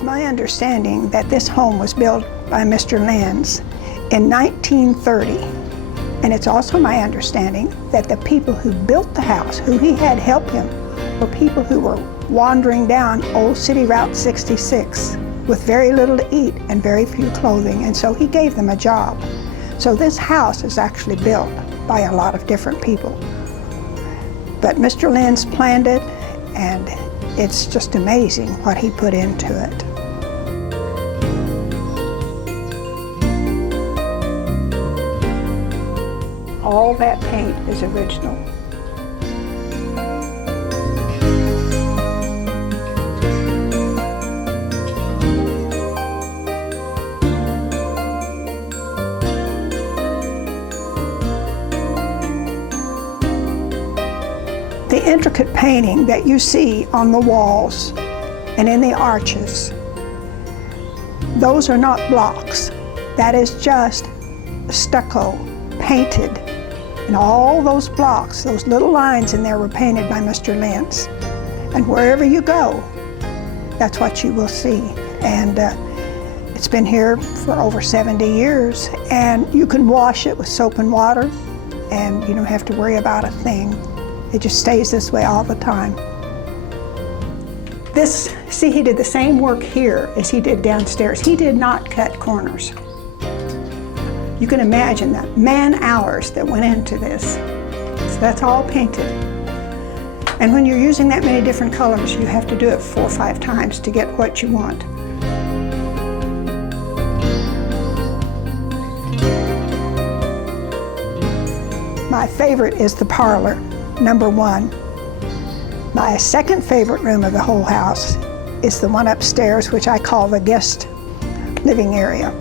It's my understanding that this home was built by Mr. Lenz in 1930. And it's also my understanding that the people who built the house, who he had help him, were people who were wandering down Old City Route 66 with very little to eat and very few clothing, and so he gave them a job. So this house is actually built by a lot of different people. But Mr. Lenz planned it, and it's just amazing what he put into it. All that paint is original. The intricate painting that you see on the walls and in the arches, those are not blocks. That is just stucco painted. And all those blocks, those little lines in there were painted by Mr. Lenz. And wherever you go, that's what you will see. And it's been here for over 70 years. And you can wash it with soap and water, and you don't have to worry about a thing. It just stays this way all the time. See, he did the same work here as he did downstairs. He did not cut corners. You can imagine the man-hours that went into this. So that's all painted. And when you're using that many different colors, you have to do it 4 or 5 times to get what you want. My favorite is the parlor, #1. My second favorite room of the whole house is the one upstairs, which I call the guest living area.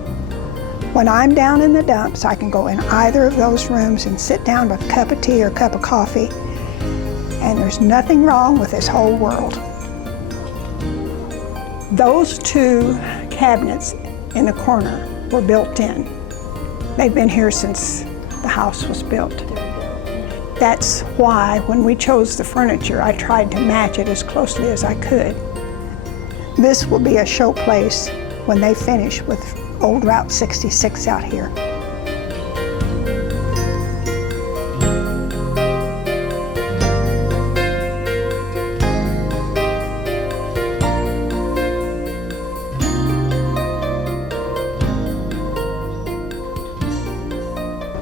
When I'm down in the dumps, I can go in either of those rooms and sit down with a cup of tea or a cup of coffee, and there's nothing wrong with this whole world. Those 2 cabinets in the corner were built in. They've been here since the house was built. That's why when we chose the furniture, I tried to match it as closely as I could. This will be a showplace when they finish with Old Route 66 out here.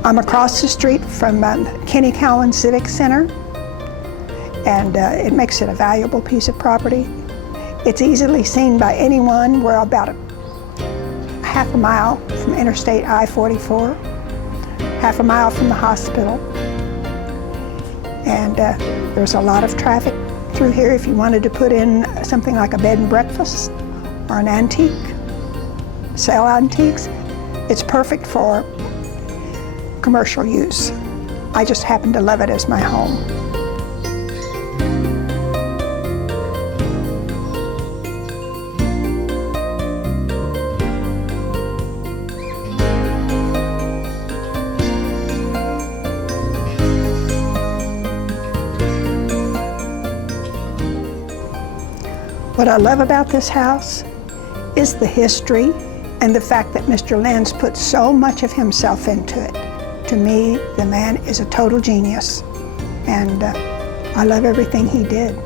I'm across the street from Kenny Cowan Civic Center, and it makes it a valuable piece of property. It's easily seen by anyone. We're about a half a mile from Interstate I-44, half a mile from the hospital. And there's a lot of traffic through here if you wanted to put in something like a bed and breakfast or an antique, sell antiques. It's perfect for commercial use. I just happen to love it as my home. What I love about this house is the history and the fact that Mr. Lenz put so much of himself into it. To me, the man is a total genius, and I love everything he did.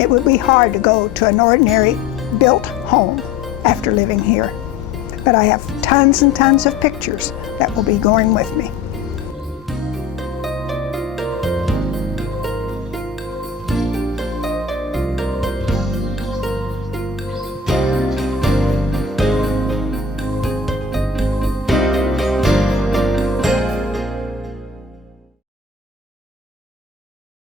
It would be hard to go to an ordinary built home after living here, but I have tons and tons of pictures that will be going with me.